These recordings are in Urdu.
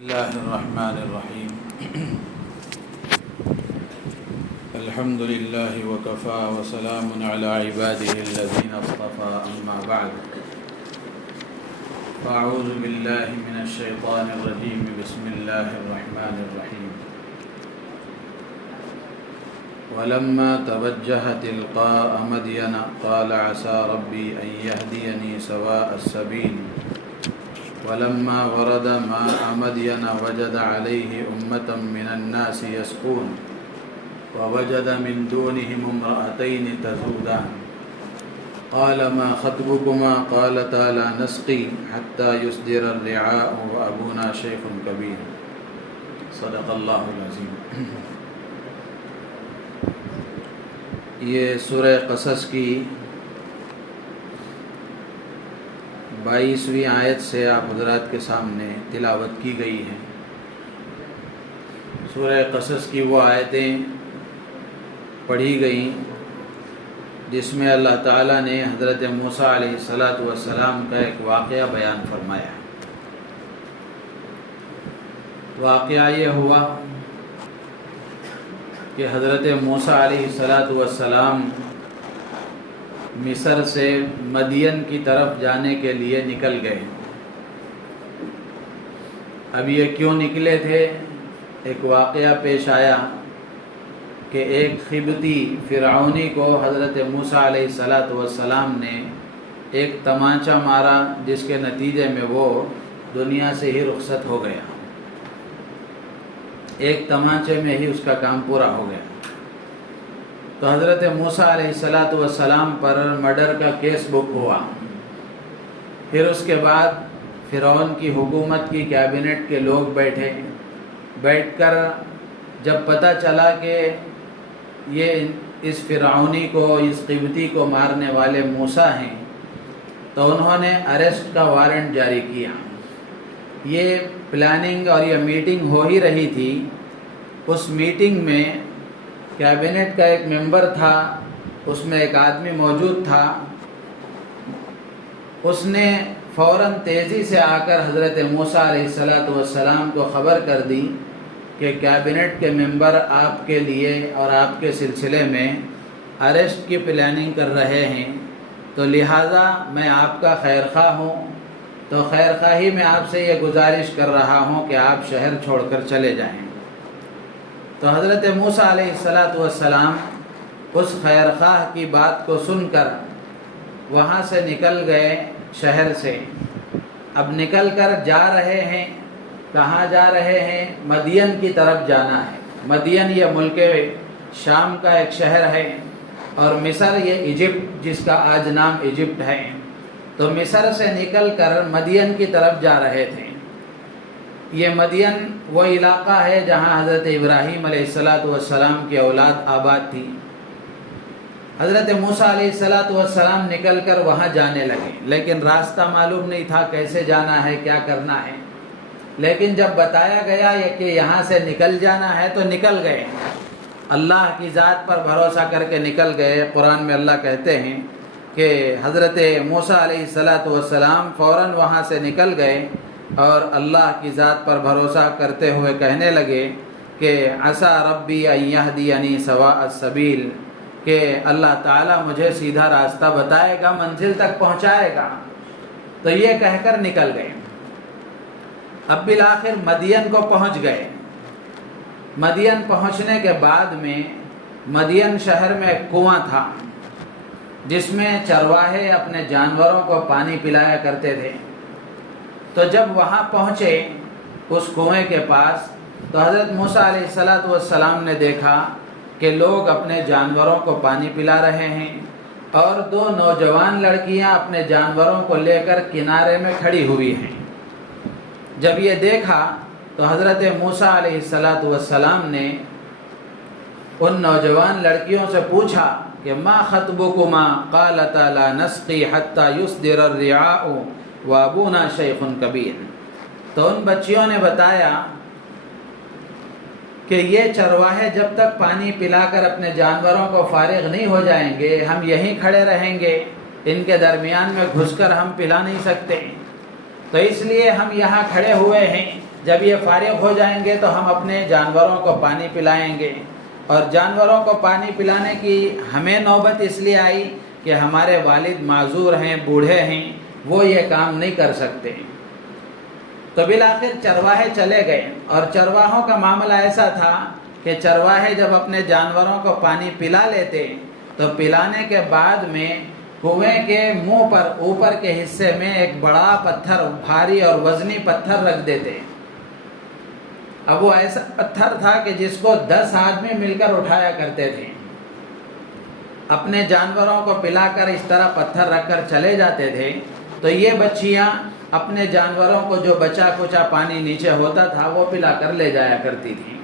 الله الرحمن الرحيم الحمد لله وكفى وسلام على عباده الذين اصطفى أما بعد فأعوذ بالله من الشيطان الرجيم بسم الله الرحمن الرحيم ولما توجه تلقاء مدين قال عسى ربي أن يهديني سواء السبيل ولما ورد ماء مدين وجد عليه أمة من الناس يسقون ووجد من دونهم امرأتين تذودان قال ما خطبكما قالتا لا نسقي حتى يصدر الرعاء وأبونا شيخ كبير صدق الله العظيم۔ یہ سورہ قصص کی 22ویں آیت سے آپ حضرات کے سامنے تلاوت کی گئی ہے۔ سورہ قصص کی وہ آیتیں پڑھی گئیں جس میں اللہ تعالیٰ نے حضرت موسیٰ علیہ السلام کا ایک واقعہ بیان فرمایا۔ واقعہ یہ ہوا کہ حضرت موسیٰ علیہ السلام مصر سے مدین کی طرف جانے کے لیے نکل گئے۔ اب یہ کیوں نکلے تھے؟ ایک واقعہ پیش آیا کہ ایک قبطی فرعونی کو حضرت موسیٰ علیہ السلام نے ایک تمانچہ مارا، جس کے نتیجے میں وہ دنیا سے ہی رخصت ہو گیا۔ ایک تمانچے میں ہی اس کا کام پورا ہو گیا۔ تو حضرت موسیٰ علیہ السلام پر مرڈر کا کیس بک ہوا۔ پھر اس کے بعد فرعون کی حکومت کی کیبنٹ کے لوگ بیٹھ کر جب پتہ چلا کہ یہ اس فرعونی کو، اس قبطی کو مارنے والے موسیٰ ہیں، تو انہوں نے اریسٹ کا وارنٹ جاری کیا۔ یہ پلاننگ اور یہ میٹنگ ہو ہی رہی تھی۔ اس میٹنگ میں کیبنٹ کا ایک ممبر تھا، اس میں ایک آدمی موجود تھا۔ اس نے فوراً تیزی سے آ کر حضرت موسیٰ علیہ السلام کو خبر کر دی کہ کیبنٹ کے ممبر آپ کے لیے اور آپ کے سلسلے میں اریسٹ کی پلاننگ کر رہے ہیں، تو لہٰذا میں آپ کا خیر خواہ ہوں، تو خیر خواہی میں آپ سے یہ گزارش کر رہا ہوں کہ آپ شہر چھوڑ کر چلے جائیں۔ تو حضرت موسیٰ علیہ السلام اس خیر خواہ کی بات کو سن کر وہاں سے نکل گئے شہر سے۔ اب نکل کر جا رہے ہیں، کہاں جا رہے ہیں؟ مدین کی طرف جانا ہے۔ مدین یہ ملک شام کا ایک شہر ہے، اور مصر یہ ایجپٹ، جس کا آج نام ایجپٹ ہے۔ تو مصر سے نکل کر مدین کی طرف جا رہے تھے۔ یہ مدین وہ علاقہ ہے جہاں حضرت ابراہیم علیہ السلام کی اولاد آباد تھی۔ حضرت موسیٰ علیہ السلام نکل کر وہاں جانے لگے، لیکن راستہ معلوم نہیں تھا کیسے جانا ہے، کیا کرنا ہے۔ لیکن جب بتایا گیا کہ یہاں سے نکل جانا ہے تو نکل گئے، اللہ کی ذات پر بھروسہ کر کے نکل گئے۔ قرآن میں اللہ کہتے ہیں کہ حضرت موسیٰ علیہ السلام فوراً وہاں سے نکل گئے اور اللہ کی ذات پر بھروسہ کرتے ہوئے کہنے لگے کہ عسیٰ ربی ان یہدینی سواء السبیل، کہ اللہ تعالیٰ مجھے سیدھا راستہ بتائے گا، منزل تک پہنچائے گا۔ تو یہ کہہ کر نکل گئے۔ اب بالآخر مدین کو پہنچ گئے۔ مدین پہنچنے کے بعد میں مدین شہر میں ایک کنواں تھا، جس میں چرواہے اپنے جانوروں کو پانی پلایا کرتے تھے۔ تو جب وہاں پہنچے اس کنویں کے پاس، تو حضرت موسیٰ علیہ السلام نے دیکھا کہ لوگ اپنے جانوروں کو پانی پلا رہے ہیں، اور دو نوجوان لڑکیاں اپنے جانوروں کو لے کر کنارے میں کھڑی ہوئی ہیں۔ جب یہ دیکھا تو حضرت موسیٰ علیہ السلام نے ان نوجوان لڑکیوں سے پوچھا کہ ما خطبکما قالتا لا نسقی حتی یصدر الرعاء وابونا شیخ کبیر۔ تو ان بچیوں نے بتایا کہ یہ چرواہے جب تک پانی پلا کر اپنے جانوروں کو فارغ نہیں ہو جائیں گے، ہم یہیں کھڑے رہیں گے، ان کے درمیان میں گھس کر ہم پلا نہیں سکتے۔ تو اس لیے ہم یہاں کھڑے ہوئے ہیں جب یہ فارغ ہو جائیں گے تو ہم اپنے جانوروں کو پانی پلائیں گے، اور جانوروں کو پانی پلانے کی ہمیں نوبت اس لیے آئی کہ ہمارے والد معذور ہیں، بوڑھے ہیں، وہ یہ کام نہیں کر سکتے۔ تو بالآخر چرواہے چلے گئے، اور چرواہوں کا معاملہ ایسا تھا کہ چرواہے جب اپنے جانوروں کو پانی پلا لیتے تو پلانے کے بعد میں کنویں کے منہ پر اوپر کے حصے میں ایک بڑا پتھر، بھاری اور وزنی پتھر رکھ دیتے۔ اب وہ ایسا پتھر تھا کہ جس کو 10 آدمی مل کر اٹھایا کرتے تھے۔ اپنے جانوروں کو پلا کر اس طرح پتھر رکھ کر چلے جاتے تھے، تو یہ بچیاں اپنے جانوروں کو جو بچا کچا پانی نیچے ہوتا تھا وہ پلا کر لے جایا کرتی تھیں۔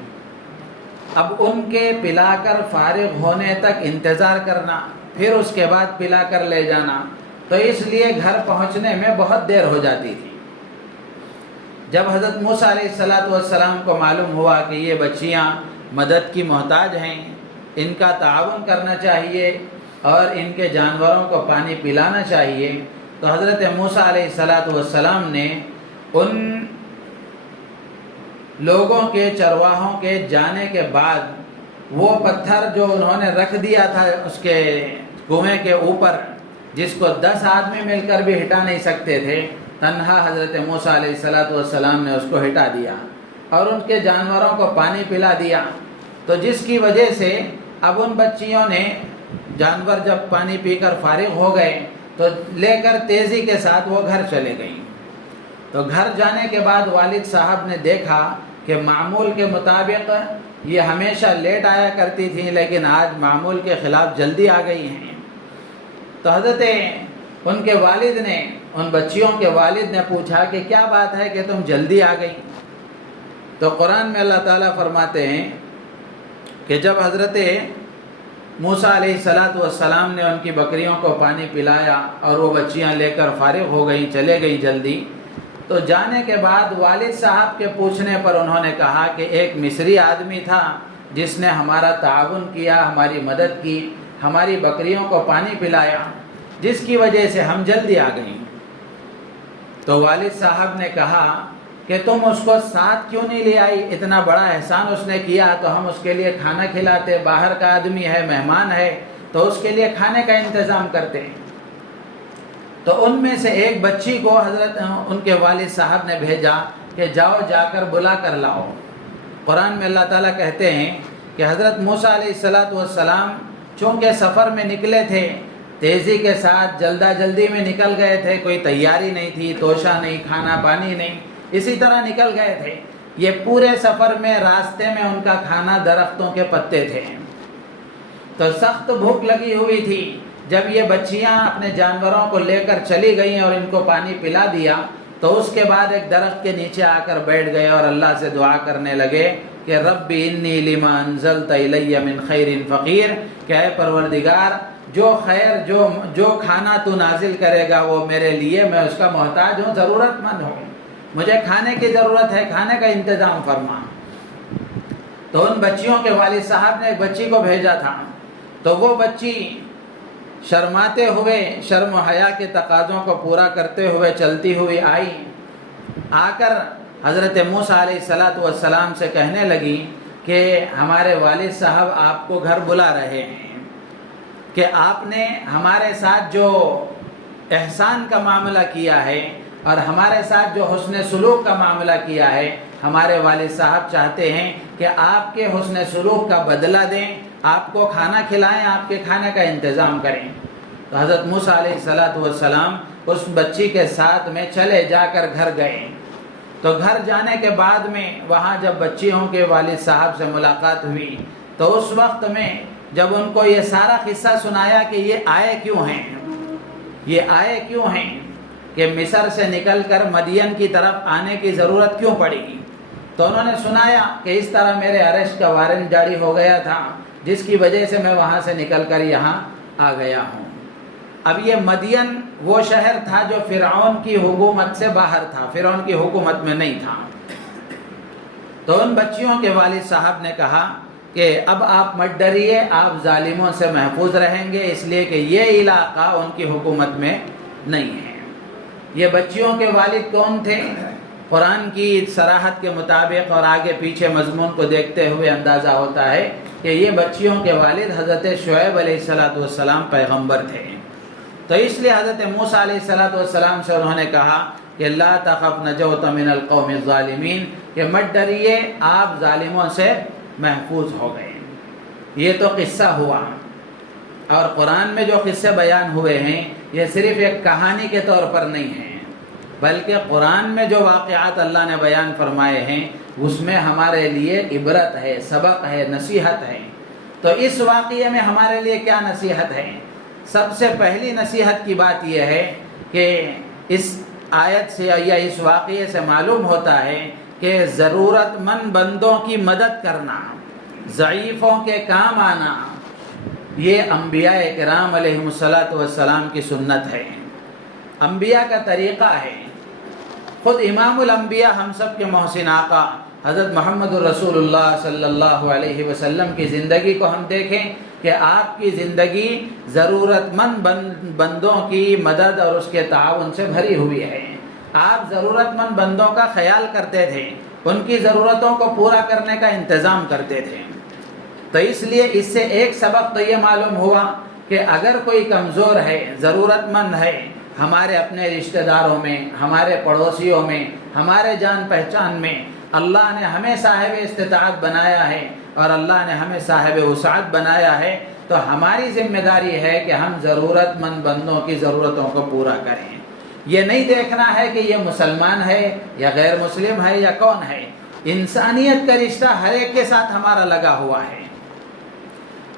اب ان کے پلا کر فارغ ہونے تک انتظار کرنا، پھر اس کے بعد پلا کر لے جانا، تو اس لیے گھر پہنچنے میں بہت دیر ہو جاتی تھی۔ جب حضرت موسیٰ علیہ السلام کو معلوم ہوا کہ یہ بچیاں مدد کی محتاج ہیں، ان کا تعاون کرنا چاہیے اور ان کے جانوروں کو پانی پلانا چاہیے، تو حضرت موسیٰ علیہ السلام نے ان لوگوں کے، چرواہوں کے جانے کے بعد وہ پتھر جو انہوں نے رکھ دیا تھا اس کے کنویں کے اوپر، جس کو 10 آدمی مل کر بھی ہٹا نہیں سکتے تھے، تنہا حضرت موسیٰ علیہ السلام نے اس کو ہٹا دیا اور ان کے جانوروں کو پانی پلا دیا۔ تو جس کی وجہ سے اب ان بچیوں نے، جانور جب پانی پی کر فارغ ہو گئے تو لے کر تیزی کے ساتھ وہ گھر چلے گئیں۔ تو گھر جانے کے بعد والد صاحب نے دیکھا کہ معمول کے مطابق یہ ہمیشہ لیٹ آیا کرتی تھیں، لیکن آج معمول کے خلاف جلدی آ گئی ہیں۔ تو حضرت ان کے والد نے، ان بچیوں کے والد نے پوچھا کہ کیا بات ہے کہ تم جلدی آ گئی؟ تو قرآن میں اللہ تعالیٰ فرماتے ہیں کہ جب حضرت موسیٰ علیہ السلام نے ان کی بکریوں کو پانی پلایا اور وہ بچیاں لے کر فارغ ہو گئیں، چلے گئی جلدی، تو جانے کے بعد والد صاحب کے پوچھنے پر انہوں نے کہا کہ ایک مصری آدمی تھا جس نے ہمارا تعاون کیا، ہماری مدد کی، ہماری بکریوں کو پانی پلایا، جس کی وجہ سے ہم جلدی آ گئیں۔ تو والد صاحب نے کہا کہ تم اس کو ساتھ کیوں نہیں لے آئی؟ اتنا بڑا احسان اس نے کیا تو ہم اس کے لیے کھانا کھلاتے، باہر کا آدمی ہے، مہمان ہے، تو اس کے لیے کھانے کا انتظام کرتے۔ تو ان میں سے ایک بچی کو حضرت ان کے والد صاحب نے بھیجا کہ جاؤ، جا کر بلا کر لاؤ۔ قرآن میں اللہ تعالیٰ کہتے ہیں کہ حضرت موسیٰ علیہ السلام چونکہ سفر میں نکلے تھے، تیزی کے ساتھ جلدہ جلدی میں نکل گئے تھے، کوئی تیاری نہیں تھی، توشہ نہیں، کھانا پانی نہیں، اسی طرح نکل گئے تھے۔ یہ پورے سفر میں راستے میں ان کا کھانا درختوں کے پتے تھے، تو سخت بھوک لگی ہوئی تھی۔ جب یہ بچیاں اپنے جانوروں کو لے کر چلی گئیں اور ان کو پانی پلا دیا تو اس کے بعد ایک درخت کے نیچے آ کر بیٹھ گئے اور اللہ سے دعا کرنے لگے کہ رب انی لما انزلت الی من خیر فقیر، کہ اے پروردگار جو خیر، جو کھانا تو نازل کرے گا وہ میرے لیے، میں اس کا محتاج ہوں، ضرورت مند ہوں، مجھے کھانے کی ضرورت ہے، کھانے کا انتظام فرما۔ تو ان بچیوں کے والد صاحب نے ایک بچی کو بھیجا تھا، تو وہ بچی شرماتے ہوئے، شرم و حیا کے تقاضوں کو پورا کرتے ہوئے چلتی ہوئی آئی، آ کر حضرت موسیٰ علیہ السلام سے کہنے لگی کہ ہمارے والد صاحب آپ کو گھر بلا رہے ہیں، کہ آپ نے ہمارے ساتھ جو احسان کا معاملہ کیا ہے اور ہمارے ساتھ جو حسن سلوک کا معاملہ کیا ہے، ہمارے والد صاحب چاہتے ہیں کہ آپ کے حسن سلوک کا بدلہ دیں، آپ کو کھانا کھلائیں، آپ کے کھانے کا انتظام کریں۔ تو حضرت موسیٰ علیہ السلام اس بچی کے ساتھ میں چلے جا کر گھر گئے۔ تو گھر جانے کے بعد میں وہاں جب بچیوں کے والد صاحب سے ملاقات ہوئی تو اس وقت میں جب ان کو یہ سارا قصہ سنایا کہ یہ آئے کیوں ہیں، یہ آئے کیوں ہیں، کہ مصر سے نکل کر مدین کی طرف آنے کی ضرورت کیوں پڑی، تو انہوں نے سنایا کہ اس طرح میرے ارسٹ کا وارنٹ جاری ہو گیا تھا جس کی وجہ سے میں وہاں سے نکل کر یہاں آ گیا ہوں۔ اب یہ مدین وہ شہر تھا جو فرعون کی حکومت سے باہر تھا، فرعون کی حکومت میں نہیں تھا۔ تو ان بچیوں کے والد صاحب نے کہا کہ اب آپ مت ڈریے، آپ ظالموں سے محفوظ رہیں گے، اس لیے کہ یہ علاقہ ان کی حکومت میں نہیں ہے۔ یہ بچیوں کے والد کون تھے؟ قرآن کی صراحت کے مطابق اور آگے پیچھے مضمون کو دیکھتے ہوئے اندازہ ہوتا ہے کہ یہ بچیوں کے والد حضرت شعیب علیہ السلام پیغمبر تھے. تو اس لیے حضرت موسیٰ علیہ السلام سے انہوں نے کہا کہ لا تخف نجوت من القوم الظالمین، کہ مت ڈریے آپ ظالموں سے محفوظ ہو گئے. یہ تو قصہ ہوا، اور قرآن میں جو قصے بیان ہوئے ہیں یہ صرف ایک کہانی کے طور پر نہیں ہیں، بلکہ قرآن میں جو واقعات اللہ نے بیان فرمائے ہیں اس میں ہمارے لیے عبرت ہے، سبق ہے، نصیحت ہے. تو اس واقعے میں ہمارے لیے کیا نصیحت ہے؟ سب سے پہلی نصیحت کی بات یہ ہے کہ اس آیت سے یا اس واقعے سے معلوم ہوتا ہے کہ ضرورت مند بندوں کی مدد کرنا، ضعیفوں کے کام آنا، یہ انبیاء کرام علیہم السلام کی سنت ہے، انبیاء کا طریقہ ہے. خود امام الانبیاء ہم سب کے محسن آقا حضرت محمد الرسول اللہ صلی اللہ علیہ وسلم کی زندگی کو ہم دیکھیں کہ آپ کی زندگی ضرورت مند بندوں کی مدد اور اس کے تعاون سے بھری ہوئی ہے. آپ ضرورت مند بندوں کا خیال کرتے تھے، ان کی ضرورتوں کو پورا کرنے کا انتظام کرتے تھے. تو اس لیے اس سے ایک سبق تو یہ معلوم ہوا کہ اگر کوئی کمزور ہے، ضرورت مند ہے، ہمارے اپنے رشتہ داروں میں، ہمارے پڑوسیوں میں، ہمارے جان پہچان میں، اللہ نے ہمیں صاحب استطاعت بنایا ہے اور اللہ نے ہمیں صاحب وسعت بنایا ہے، تو ہماری ذمہ داری ہے کہ ہم ضرورت مند بندوں کی ضرورتوں کو پورا کریں. یہ نہیں دیکھنا ہے کہ یہ مسلمان ہے یا غیر مسلم ہے یا کون ہے. انسانیت کا رشتہ ہر ایک کے ساتھ ہمارا لگا ہوا ہے.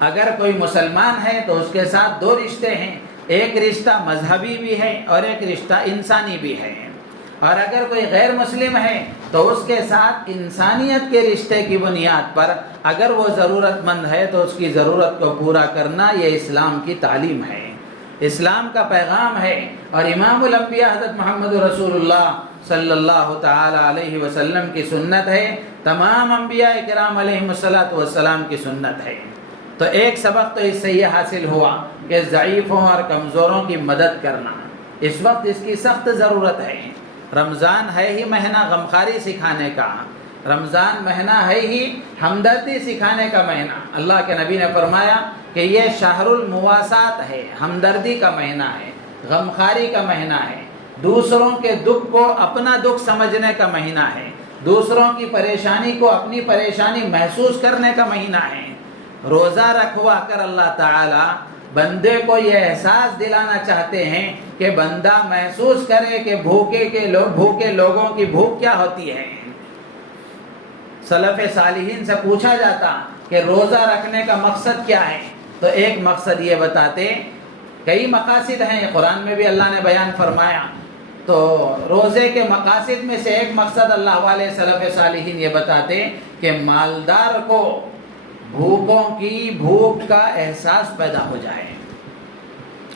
اگر کوئی مسلمان ہے تو اس کے ساتھ دو رشتے ہیں، ایک رشتہ مذہبی بھی ہے اور ایک رشتہ انسانی بھی ہے. اور اگر کوئی غیر مسلم ہے تو اس کے ساتھ انسانیت کے رشتے کی بنیاد پر اگر وہ ضرورت مند ہے تو اس کی ضرورت کو پورا کرنا یہ اسلام کی تعلیم ہے، اسلام کا پیغام ہے. اور امام الانبیاء حضرت محمد رسول اللہ صلی اللہ تعالی علیہ وسلم کی سنت ہے، تمام انبیاء کرام علیہم السلام کی سنت ہے. تو ایک سبق تو اس سے یہ حاصل ہوا کہ ضعیفوں اور کمزوروں کی مدد کرنا اس وقت اس کی سخت ضرورت ہے. رمضان ہے ہی مہینہ غمخواری سکھانے کا، رمضان مہینہ ہے ہی ہمدردی سکھانے کا مہینہ. اللہ کے نبی نے فرمایا کہ یہ شہر المواسات ہے، ہمدردی کا مہینہ ہے، غمخواری کا مہینہ ہے، دوسروں کے دکھ کو اپنا دکھ سمجھنے کا مہینہ ہے، دوسروں کی پریشانی کو اپنی پریشانی محسوس کرنے کا مہینہ ہے. روزہ رکھوا کر اللہ تعالی بندے کو یہ احساس دلانا چاہتے ہیں کہ بندہ محسوس کرے کہ بھوکے لوگوں کی بھوک کیا ہوتی ہے. سلف صالحین سے پوچھا جاتا کہ روزہ رکھنے کا مقصد کیا ہے، تو ایک مقصد یہ بتاتے، کئی مقاصد ہیں قرآن میں بھی اللہ نے بیان فرمایا. تو روزے کے مقاصد میں سے ایک مقصد اللہ والے سلف صالحین یہ بتاتے کہ مالدار کو بھوکوں کی بھوک کا احساس پیدا ہو جائے.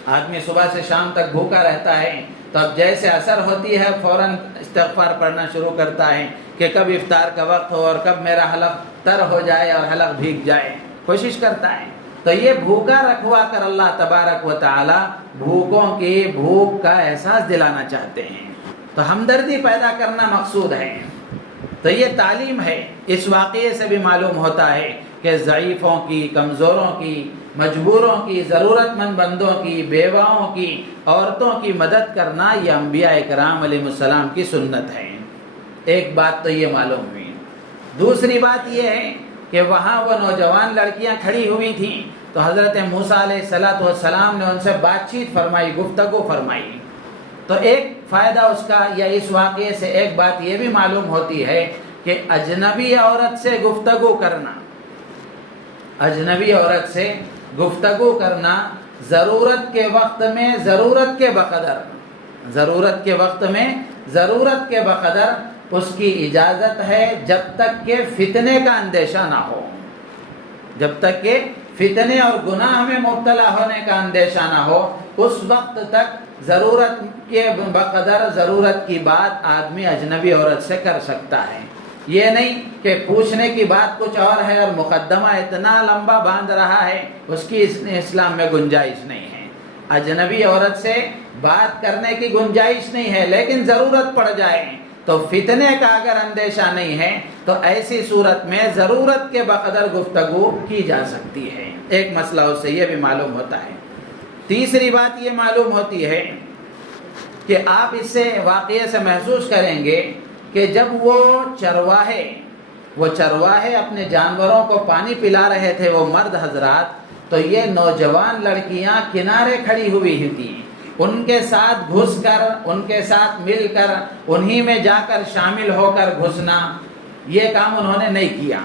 آدمی صبح سے شام تک بھوکا رہتا ہے، تو اب جیسے اثر ہوتی ہے فوراً استغفار پڑھنا شروع کرتا ہے کہ کب افطار کا وقت ہو اور کب میرا حلق تر ہو جائے اور حلق بھیگ جائے، کوشش کرتا ہے. تو یہ بھوکا رکھوا کر اللہ تبارک و تعالی بھوکوں کی بھوک کا احساس دلانا چاہتے ہیں. تو ہمدردی پیدا کرنا مقصود ہے. تو یہ تعلیم ہے. اس واقعے سے بھی معلوم ہوتا ہے کہ ضعیفوں کی، کمزوروں کی، مجبوروں کی، ضرورت مند بندوں کی، بیواؤں کی، عورتوں کی مدد کرنا یہ انبیاء کرام علیہ السلام کی سنت ہے. ایک بات تو یہ معلوم ہوئی. دوسری بات یہ ہے کہ وہاں وہ نوجوان لڑکیاں کھڑی ہوئی تھیں، تو حضرت موسیٰ علیہ السلام نے ان سے بات چیت فرمائی، گفتگو فرمائی. تو ایک فائدہ اس کا یا اس واقعے سے ایک بات یہ بھی معلوم ہوتی ہے کہ اجنبی عورت سے گفتگو کرنا، اجنبی عورت سے گفتگو کرنا ضرورت کے وقت میں ضرورت کے بقدر، ضرورت کے وقت میں ضرورت کے بقدر اس کی اجازت ہے، جب تک کہ فتنے کا اندیشہ نہ ہو، جب تک کہ فتنے اور گناہ میں مبتلا ہونے کا اندیشہ نہ ہو، اس وقت تک ضرورت کے بقدر ضرورت کی بات آدمی اجنبی عورت سے کر سکتا ہے. یہ نہیں کہ پوچھنے کی بات کچھ اور ہے اور مقدمہ اتنا لمبا باندھ رہا ہے، اس کی اسلام میں گنجائش نہیں ہے. اجنبی عورت سے بات کرنے کی گنجائش نہیں ہے، لیکن ضرورت پڑ جائے تو فتنے کا اگر اندیشہ نہیں ہے تو ایسی صورت میں ضرورت کے بقدر گفتگو کی جا سکتی ہے۔ ایک مسئلہ اس سے یہ بھی معلوم ہوتا ہے۔ تیسری بات یہ معلوم ہوتی ہے کہ آپ اس سے واقعے سے محسوس کریں گے کہ جب وہ چرواہے اپنے جانوروں کو پانی پلا رہے تھے، وہ مرد حضرات، تو یہ نوجوان لڑکیاں کنارے کھڑی ہوئی تھیں۔ ان کے ساتھ گھس کر، ان کے ساتھ مل کر، انہی میں جا کر شامل ہو کر گھسنا، یہ کام انہوں نے نہیں کیا۔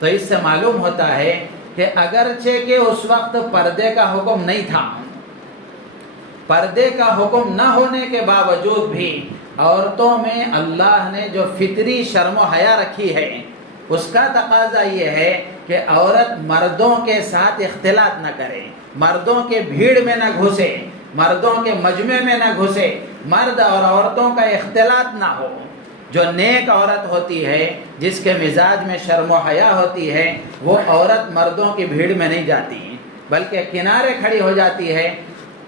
تو اس سے معلوم ہوتا ہے کہ اگرچہ کہ اس وقت پردے کا حکم نہیں تھا، پردے کا حکم نہ ہونے کے باوجود بھی عورتوں میں اللہ نے جو فطری شرم و حیا رکھی ہے، اس کا تقاضا یہ ہے کہ عورت مردوں کے ساتھ اختلاط نہ کرے، مردوں کے بھیڑ میں نہ گھسے، مردوں کے مجمع میں نہ گھسے، مرد اور عورتوں کا اختلاط نہ ہو۔ جو نیک عورت ہوتی ہے، جس کے مزاج میں شرم و حیا ہوتی ہے، وہ عورت مردوں کی بھیڑ میں نہیں جاتی بلکہ کنارے کھڑی ہو جاتی ہے۔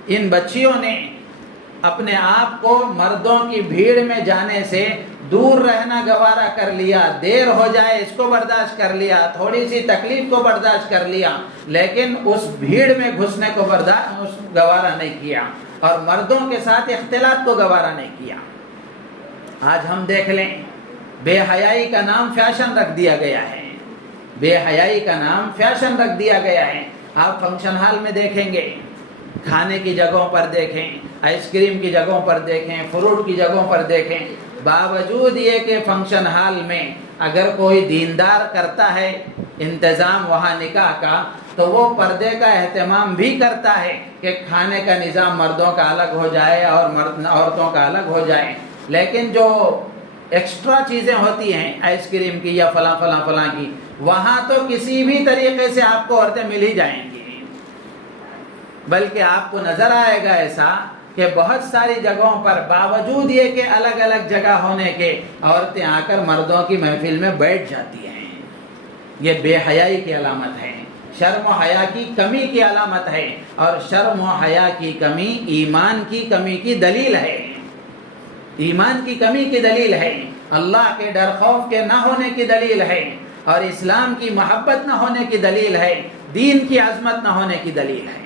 ان بچیوں نے اپنے آپ کو مردوں کی بھیڑ میں جانے سے دور رہنا گوارا کر لیا، دیر ہو جائے اس کو برداشت کر لیا، تھوڑی سی تکلیف کو برداشت کر لیا، لیکن اس بھیڑ میں گھسنے کو گوارا نہیں کیا اور مردوں کے ساتھ اختلاط کو گوارا نہیں کیا۔ آج ہم دیکھ لیں، بے حیائی کا نام فیشن رکھ دیا گیا ہے، بے حیائی کا نام فیشن رکھ دیا گیا ہے۔ آپ فنکشن ہال میں دیکھیں گے، کھانے کی جگہوں پر دیکھیں، آئس کریم کی جگہوں پر دیکھیں، فروٹ کی جگہوں پر دیکھیں، باوجود یہ کہ فنکشن ہال میں اگر کوئی دیندار کرتا ہے انتظام وہاں نکاح کا، تو وہ پردے کا اہتمام بھی کرتا ہے کہ کھانے کا نظام مردوں کا الگ ہو جائے اور عورتوں کا الگ ہو جائے، لیکن جو ایکسٹرا چیزیں ہوتی ہیں آئس کریم کی یا فلاں فلاں فلاں کی، وہاں تو کسی بھی طریقے سے آپ کو عورتیں مل ہی جائیں گی، بلکہ آپ کو نظر آئے گا ایسا کہ بہت ساری جگہوں پر باوجود یہ کہ الگ الگ جگہ ہونے کے، عورتیں آ کر مردوں کی محفل میں بیٹھ جاتی ہیں۔ یہ بے حیائی کی علامت ہے، شرم و حیا کی کمی کی علامت ہے، اور شرم و حیا کی کمی ایمان کی کمی کی دلیل ہے، ایمان کی کمی کی دلیل ہے، اللہ کے ڈر خوف کے نہ ہونے کی دلیل ہے، اور اسلام کی محبت نہ ہونے کی دلیل ہے، دین کی عظمت نہ ہونے کی دلیل ہے۔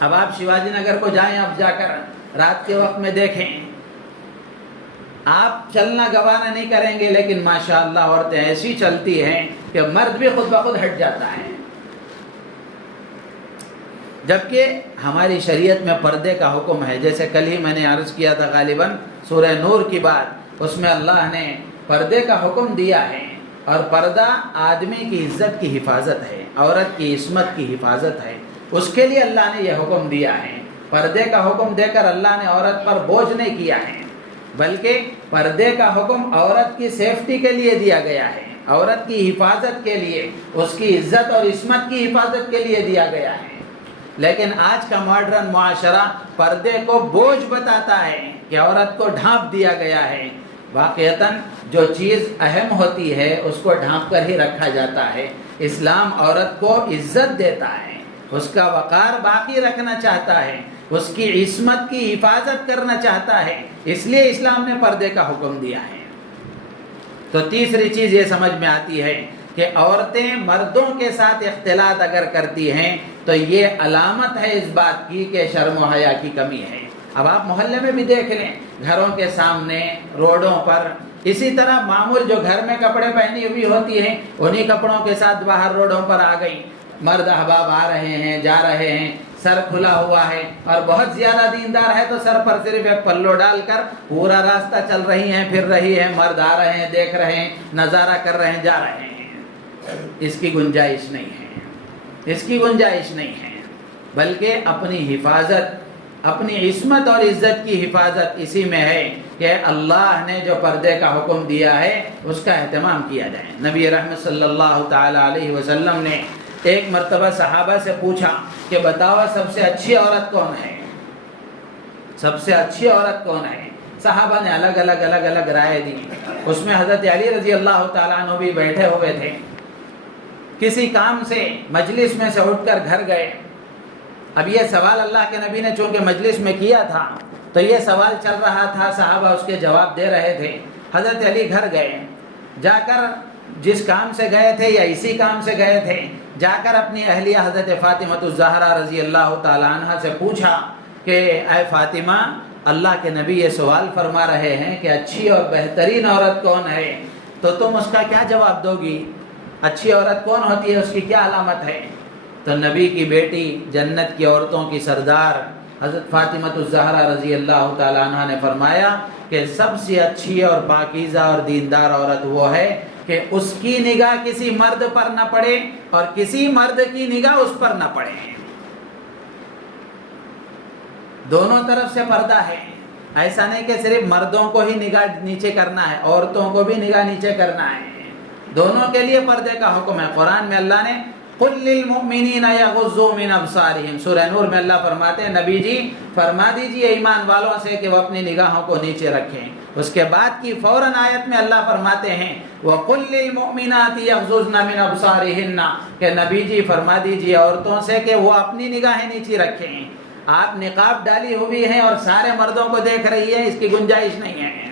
اب آپ شیواجی نگر کو جائیں، اب جا کر رات کے وقت میں دیکھیں، آپ چلنا گوارا نہیں کریں گے، لیکن ماشاءاللہ عورتیں ایسی چلتی ہیں کہ مرد بھی خود بخود ہٹ جاتا ہے۔ جبکہ ہماری شریعت میں پردے کا حکم ہے، جیسے کل ہی میں نے عرض کیا تھا غالباً سورہ نور کی بات، اس میں اللہ نے پردے کا حکم دیا ہے، اور پردہ آدمی کی عزت کی حفاظت ہے، عورت کی عصمت کی حفاظت ہے، اس کے لیے اللہ نے یہ حکم دیا ہے۔ پردے کا حکم دے کر اللہ نے عورت پر بوجھ نہیں کیا ہے، بلکہ پردے کا حکم عورت کی سیفٹی کے لیے دیا گیا ہے، عورت کی حفاظت کے لیے، اس کی عزت اور عصمت کی حفاظت کے لیے دیا گیا ہے۔ لیکن آج کا ماڈرن معاشرہ پردے کو بوجھ بتاتا ہے کہ عورت کو ڈھانپ دیا گیا ہے۔ واقعتاً جو چیز اہم ہوتی ہے اس کو ڈھانپ کر ہی رکھا جاتا ہے۔ اسلام عورت کو عزت دیتا ہے، اس کا وقار باقی رکھنا چاہتا ہے، اس کی عصمت کی حفاظت کرنا چاہتا ہے، اس لیے اسلام نے پردے کا حکم دیا ہے۔ تو تیسری چیز یہ سمجھ میں آتی ہے کہ عورتیں مردوں کے ساتھ اختلاط اگر کرتی ہیں تو یہ علامت ہے اس بات کی کہ شرم و حیا کی کمی ہے۔ اب آپ محلے میں بھی دیکھ لیں، گھروں کے سامنے، روڈوں پر، اسی طرح معمول جو گھر میں کپڑے پہنی ہوئی ہوتی ہیں انہی کپڑوں کے ساتھ باہر روڈوں پر آ گئی، مرد احباب آ رہے ہیں، جا رہے ہیں، سر کھلا ہوا ہے، اور بہت زیادہ دیندار ہے تو سر پر صرف ایک پلو ڈال کر پورا راستہ چل رہی ہیں، پھر رہی ہیں، مرد آ رہے ہیں، دیکھ رہے ہیں، نظارہ کر رہے ہیں، جا رہے ہیں۔ اس کی گنجائش نہیں ہے، اس کی گنجائش نہیں ہے، بلکہ اپنی حفاظت، اپنی عصمت اور عزت کی حفاظت اسی میں ہے کہ اللہ نے جو پردے کا حکم دیا ہے اس کا اہتمام کیا جائے۔ نبی رحمت صلی اللہ تعالی علیہ وسلم نے ایک مرتبہ صحابہ سے پوچھا کہ بتاؤ سب سے اچھی عورت کون ہے، سب سے اچھی عورت کون ہے؟ صحابہ نے الگ الگ رائے دی۔ اس میں حضرت علی رضی اللہ تعالیٰ عنہ بھی بیٹھے ہوئے تھے، کسی کام سے مجلس میں سے اٹھ کر گھر گئے۔ اب یہ سوال اللہ کے نبی نے چونکہ مجلس میں کیا تھا تو یہ سوال چل رہا تھا، صحابہ اس کے جواب دے رہے تھے۔ حضرت علی گھر گئے، جا کر جس کام سے گئے تھے یا اسی کام سے گئے تھے، جا کر اپنی اہلیہ حضرت فاطمہ الزہرا رضی اللہ تعالی عنہ سے پوچھا کہ اے فاطمہ، اللہ کے نبی یہ سوال فرما رہے ہیں کہ اچھی اور بہترین عورت کون ہے، تو تم اس کا کیا جواب دو گی؟ اچھی عورت کون ہوتی ہے، اس کی کیا علامت ہے؟ تو نبی کی بیٹی، جنت کی عورتوں کی سردار حضرت فاطمہ الزہرا رضی اللہ تعالی عنہ نے فرمایا کہ سب سے اچھی اور پاکیزہ اور دیندار عورت وہ ہے کہ اس کی نگاہ کسی مرد پر نہ پڑے اور کسی مرد کی نگاہ اس پر نہ پڑے، دونوں طرف سے پردہ ہے۔ ایسا نہیں کہ صرف مردوں کو ہی نگاہ نیچے کرنا ہے، عورتوں کو بھی نگاہ نیچے کرنا ہے، دونوں کے لیے پردے کا حکم ہے۔ قرآن میں اللہ نے قُلْ لِلْمُؤْمِنِينَ يَغُضُّوا مِنْ أَبْصَارِهِمْ، سورہ نور میں اللہ فرماتے ہیں نبی جی فرما دیجئے ایمان والوں سے کہ وہ اپنی نگاہوں کو نیچے رکھیں۔ اس کے بعد کی فوراً آیت میں اللہ فرماتے ہیں وَقُلْ لِلْمُؤْمِنَاتِ يَغْضُضْنَ مِنْ أَبْصَارِهِنَّ، کہ نبی جی فرما دیجئے عورتوں سے کہ وہ اپنی نگاہیں نیچے رکھیں۔ آپ نقاب ڈالی ہوئی ہیں اور سارے مردوں کو دیکھ رہی ہے، اس کی گنجائش نہیں ہے۔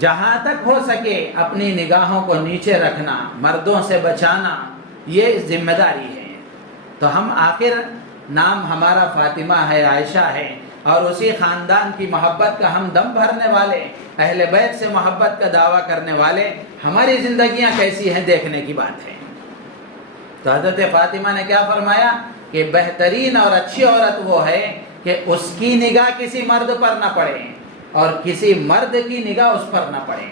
جہاں تک ہو سکے اپنی نگاہوں کو نیچے رکھنا، مردوں سے بچانا، یہ ذمہ داری ہے۔ تو ہم آخر نام ہمارا فاطمہ ہے، عائشہ ہے، اور اسی خاندان کی محبت کا ہم دم بھرنے والے، اہل بیت سے محبت کا دعویٰ کرنے والے، ہماری زندگیاں کیسی ہیں دیکھنے کی بات ہے۔ تو حضرت فاطمہ نے کیا فرمایا کہ بہترین اور اچھی عورت وہ ہے کہ اس کی نگاہ کسی مرد پر نہ پڑے اور کسی مرد کی نگاہ اس پر نہ پڑے۔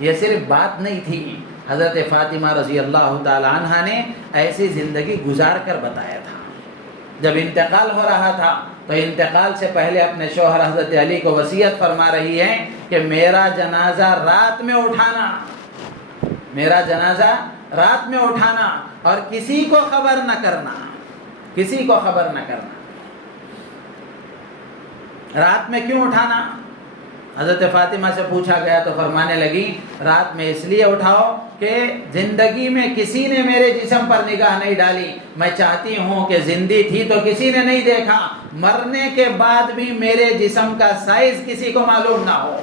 یہ صرف بات نہیں تھی، حضرت فاطمہ رضی اللہ تعالی عنہ نے ایسی زندگی گزار کر بتایا تھا۔ جب انتقال ہو رہا تھا تو انتقال سے پہلے اپنے شوہر حضرت علی کو وصیت فرما رہی ہے کہ میرا جنازہ رات میں اٹھانا، میرا جنازہ رات میں اٹھانا اور کسی کو خبر نہ کرنا، کسی کو خبر نہ کرنا۔ رات میں کیوں اٹھانا؟ حضرت فاطمہ سے پوچھا گیا تو فرمانے لگی رات میں اس لیے اٹھاؤ کہ زندگی میں کسی نے میرے جسم پر نگاہ نہیں ڈالی، میں چاہتی ہوں کہ زندگی تھی تو کسی نے نہیں دیکھا، مرنے کے بعد بھی میرے جسم کا سائز کسی کو معلوم نہ ہو۔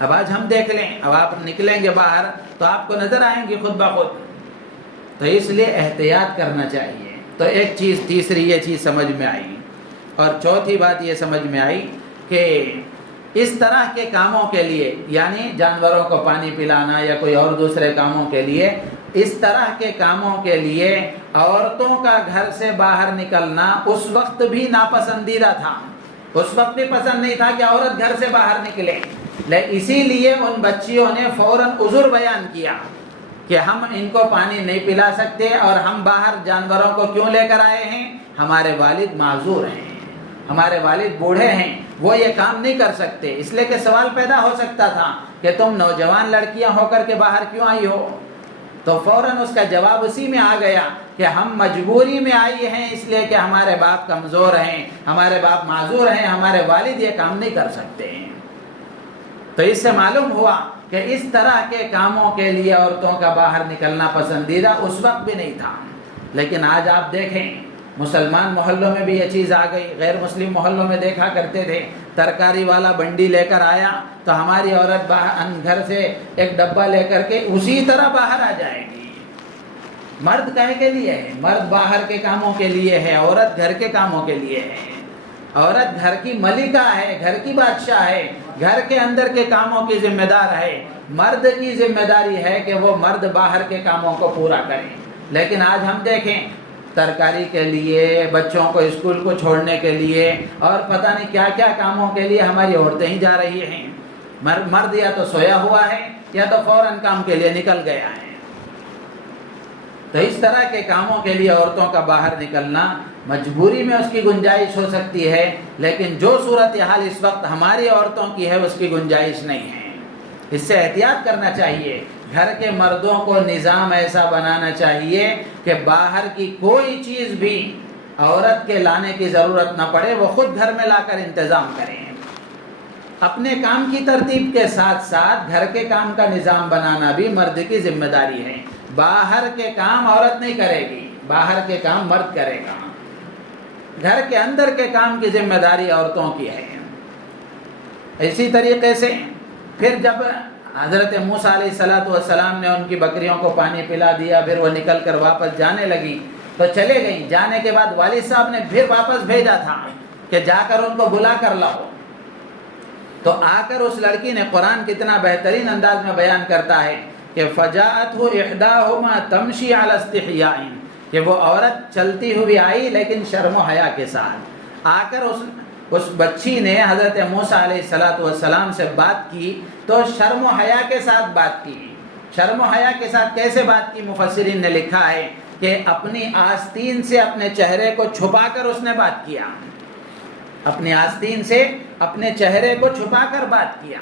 اب آج ہم دیکھ لیں، اب آپ نکلیں گے باہر تو آپ کو نظر آئیں گی خود بخود، تو اس لیے احتیاط کرنا چاہیے۔ تو ایک چیز، تیسری یہ چیز سمجھ میں آئی، اور چوتھی بات یہ سمجھ میں آئی کہ اس طرح کے کاموں کے لیے، یعنی جانوروں کو پانی پلانا یا کوئی اور دوسرے کاموں کے لیے، اس طرح کے کاموں کے لیے عورتوں کا گھر سے باہر نکلنا اس وقت بھی ناپسندیدہ تھا، اس وقت بھی پسند نہیں تھا کہ عورت گھر سے باہر نکلے۔ اسی لیے ان بچیوں نے فوراً عذر بیان کیا کہ ہم ان کو پانی نہیں پلا سکتے اور ہم باہر جانوروں کو کیوں لے کر آئے ہیں، ہمارے والد معذور ہیں، ہمارے والد بوڑھے ہیں، وہ یہ کام نہیں کر سکتے۔ اس لیے کہ سوال پیدا ہو سکتا تھا کہ تم نوجوان لڑکیاں ہو کر کے باہر کیوں آئی ہو، تو فوراً اس کا جواب اسی میں آ گیا کہ ہم مجبوری میں آئی ہیں، اس لیے کہ ہمارے باپ کمزور ہیں، ہمارے باپ معذور ہیں، ہمارے والد یہ کام نہیں کر سکتے ہیں۔ تو اس سے معلوم ہوا کہ اس طرح کے کاموں کے لیے عورتوں کا باہر نکلنا پسندیدہ اس وقت بھی نہیں تھا۔ لیکن آج آپ دیکھیں مسلمان محلوں میں بھی یہ چیز آ گئی، غیر مسلم محلوں میں دیکھا کرتے تھے ترکاری والا بنڈی لے کر آیا تو ہماری عورت گھر سے ایک ڈبہ لے کر کے اسی طرح باہر آ جائے گی۔ مرد کہے کے لیے ہے، مرد باہر کے کاموں کے لیے ہے، عورت گھر کے کاموں کے لیے ہے۔ عورت گھر کی ملکہ ہے، گھر کی بادشاہ ہے، گھر کے اندر کے کاموں کی ذمہ دار ہے۔ مرد کی ذمہ داری ہے کہ وہ مرد باہر کے کاموں کو پورا کریں۔ لیکن آج ہم دیکھیں ترکاری کے لیے، بچوں کو اسکول کو چھوڑنے کے لیے اور پتہ نہیں کیا کیا کاموں کے لیے ہماری عورتیں ہی جا رہی ہیں۔ مرد یا تو سویا ہوا ہے یا تو فوراً کام کے لیے نکل گیا ہے۔ تو اس طرح کے کاموں کے لیے عورتوں کا باہر نکلنا مجبوری میں اس کی گنجائش ہو سکتی ہے، لیکن جو صورتحال اس وقت ہماری عورتوں کی ہے اس کی گنجائش نہیں ہے۔ اس سے احتیاط کرنا چاہیے۔ گھر کے مردوں کو نظام ایسا بنانا چاہیے کہ باہر کی کوئی چیز بھی عورت کے لانے کی ضرورت نہ پڑے، وہ خود گھر میں لا کر انتظام کریں۔ اپنے کام کی ترتیب کے ساتھ ساتھ گھر کے کام کا نظام بنانا بھی مرد کی ذمہ داری ہے۔ باہر کے کام عورت نہیں کرے گی، باہر کے کام مرد کرے گا۔ گھر کے اندر کے کام کی ذمہ داری عورتوں کی ہے۔ اسی طریقے سے پھر جب حضرت موسیٰ علیہ السلام نے ان کی بکریوں کو پانی پلا دیا، پھر وہ نکل کر واپس جانے لگی تو چلے گئیں۔ جانے کے بعد والد صاحب نے پھر واپس بھیجا تھا کہ جا کر ان کو بلا کر لاؤ، تو آ کر اس لڑکی نے، قرآن کتنا بہترین انداز میں بیان کرتا ہے کہ فَجَاءَتْهُ إِحْدَاهُمَا تَمْشِي عَلَى اسْتِحْيَاءٍ، کہ وہ عورت چلتی ہوئی آئی لیکن شرم و حیا کے ساتھ آ کر اس بچی نے حضرت موسیٰ علیہ السلام سے بات کی تو شرم و حیا کے ساتھ بات کی۔ شرم و حیا کے ساتھ کیسے بات کی؟ مفسرین نے لکھا ہے کہ اپنی آستین سے اپنے چہرے کو چھپا کر اس نے بات کیا، اپنی آستین سے اپنے چہرے کو چھپا کر بات کیا۔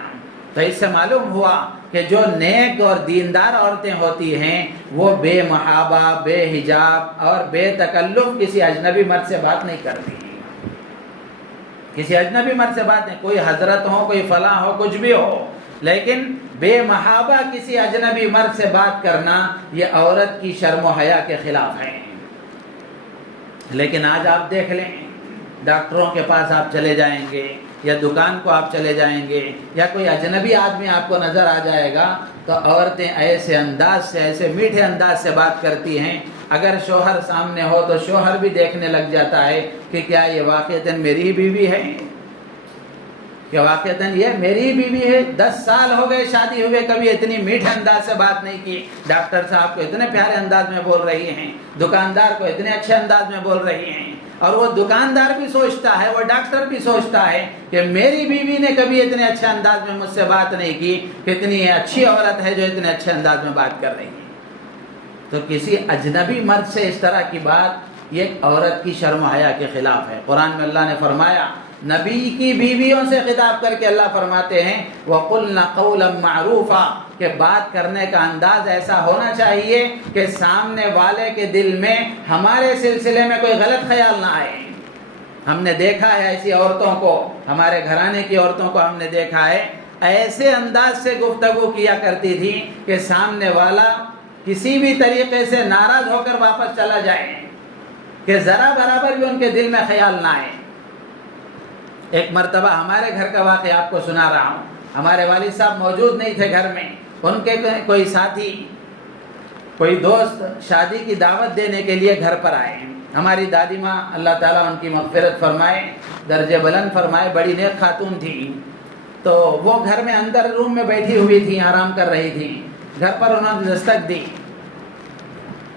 تو اس سے معلوم ہوا کہ جو نیک اور دیندار عورتیں ہوتی ہیں وہ بے محابہ، بے حجاب اور بے تکلف کسی اجنبی مرد سے بات نہیں کرتی، کسی اجنبی مرد سے بات نہیں، کوئی حضرت ہو، کوئی فلاں ہو، کچھ بھی ہو، لیکن بے محابہ کسی اجنبی مرد سے بات کرنا یہ عورت کی شرم و حیا کے خلاف ہے۔ لیکن آج آپ دیکھ لیں، ڈاکٹروں کے پاس آپ چلے جائیں گے یا دکان کو آپ چلے جائیں گے یا کوئی اجنبی آدمی آپ کو نظر آ جائے گا تو عورتیں ایسے انداز سے، ایسے میٹھے انداز سے بات کرتی ہیں، اگر شوہر سامنے ہو تو شوہر بھی دیکھنے لگ جاتا ہے کہ کیا یہ واقعتاً میری ہی بیوی ہے، کہ واقعتاً یہ میری بیوی ہے، 10 سال ہو گئے شادی ہوئے، کبھی اتنی میٹھے انداز سے بات نہیں کی، ڈاکٹر صاحب کو اتنے پیارے انداز میں بول رہی ہیں، دکاندار کو اتنے اچھے انداز میں بول رہی ہیں، اور وہ دکاندار بھی سوچتا ہے، وہ ڈاکٹر بھی سوچتا ہے کہ میری بیوی نے کبھی اتنے اچھے انداز میں مجھ سے بات نہیں کی، کتنی اچھی عورت ہے جو اتنے اچھے انداز میں بات کر رہی ہے۔ تو کسی اجنبی مرد سے اس طرح کی بات یہ عورت کی شرم و حیا کے خلاف ہے۔ قرآن میں اللہ نے فرمایا، نبی کی بیویوں سے خطاب کر کے اللہ فرماتے ہیں وَقُلْنَا قَوْلًا مَعْرُوفًا، کہ بات کرنے کا انداز ایسا ہونا چاہیے کہ سامنے والے کے دل میں ہمارے سلسلے میں کوئی غلط خیال نہ آئے۔ ہم نے دیکھا ہے ایسی عورتوں کو، ہمارے گھرانے کی عورتوں کو ہم نے دیکھا ہے ایسے انداز سے گفتگو کیا کرتی تھی کہ سامنے والا کسی بھی طریقے سے ناراض ہو کر واپس چلا جائے، کہ ذرا برابر بھی ان کے دل میں خیال نہ آئے۔ ایک مرتبہ ہمارے گھر کا واقعہ آپ کو سنا رہا ہوں، ہمارے والد صاحب موجود نہیں تھے گھر میں، ان کے کوئی ساتھی، کوئی دوست شادی کی دعوت دینے کے لیے گھر پر آئے۔ ہماری دادی ماں، اللہ تعالیٰ ان کی مغفرت فرمائے، درجہ بلند فرمائے، بڑی نیک خاتون تھی، تو وہ گھر میں اندر روم میں بیٹھی ہوئی تھی، آرام کر رہی تھی۔ گھر پر انہوں نے دستک دی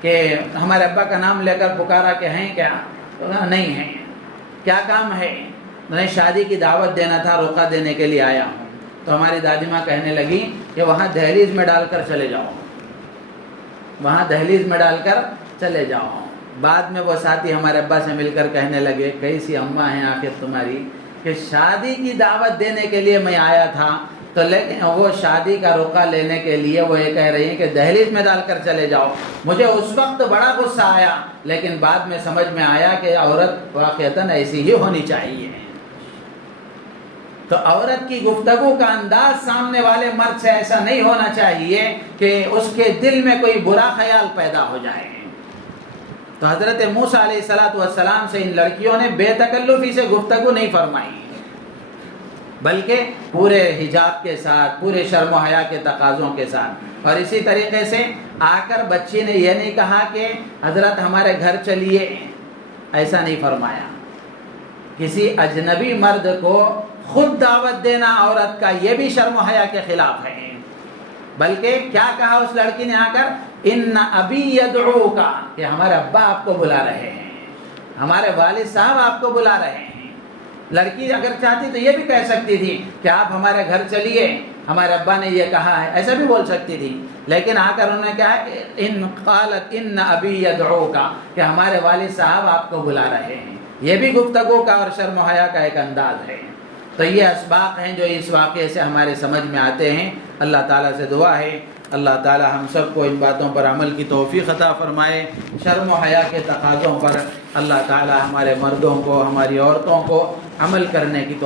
کہ ہمارے ابا کا نام لے کر پکارا کہ ہیں کیا؟ تو کہا نہیں ہیں۔ کیا کام ہے؟ میں شادی کی دعوت دینا تھا، رقعہ دینے کے لیے آیا ہوں۔ تو ہماری دادی ماں کہنے لگی کہ وہاں دہلیز میں ڈال کر چلے جاؤ، وہاں دہلیز میں ڈال کر چلے جاؤ۔ بعد میں وہ ساتھی ہمارے ابا سے مل کر کہنے لگے کیسی اماں ہیں آخر تمہاری، کہ شادی کی دعوت دینے کے لیے میں آیا تھا، تو لیکن وہ شادی کا رقعہ لینے کے لیے وہ یہ کہہ رہی ہیں کہ دہلیز میں ڈال کر چلے جاؤ۔ مجھے اس وقت بڑا غصہ آیا، لیکن بعد میں سمجھ میں آیا کہ عورت واقعتاً ایسی ہی ہونی چاہیے۔ تو عورت کی گفتگو کا انداز سامنے والے مرد سے ایسا نہیں ہونا چاہیے کہ اس کے دل میں کوئی برا خیال پیدا ہو جائے۔ تو حضرت موسیٰ علیہ السلام سے ان لڑکیوں نے بے تکلفی سے گفتگو نہیں فرمائی، بلکہ پورے حجاب کے ساتھ، پورے شرم و حیا کے تقاضوں کے ساتھ۔ اور اسی طریقے سے آ کر بچی نے یہ نہیں کہا کہ حضرت ہمارے گھر چلیے، ایسا نہیں فرمایا۔ کسی اجنبی مرد کو خود دعوت دینا عورت کا یہ بھی شرم و حیا کے خلاف ہے۔ بلکہ کیا کہا اس لڑکی نے آ کر، ان ابی یدعوک، کہ ہمارے ابا آپ کو بلا رہے ہیں، ہمارے والد صاحب آپ کو بلا رہے ہیں۔ لڑکی اگر چاہتی تو یہ بھی کہہ سکتی تھی کہ آپ ہمارے گھر چلیے، ہمارے ابا نے یہ کہا ہے، ایسا بھی بول سکتی تھی، لیکن آ کر انہوں نے کہا ان قالت ان ابی یدعوک، کہ ہمارے والد صاحب آپ کو بلا رہے ہیں۔ یہ بھی گفتگو کا اور شرم و حیا کا ایک انداز ہے۔ تو یہ اسباق ہیں جو اس واقعے سے ہمارے سمجھ میں آتے ہیں۔ اللہ تعالیٰ سے دعا ہے اللہ تعالیٰ ہم سب کو ان باتوں پر عمل کی توفیق عطا فرمائے۔ شرم و حیا کے تقاضوں پر اللہ تعالیٰ ہمارے مردوں کو، ہماری عورتوں کو عمل کرنے کی توفیق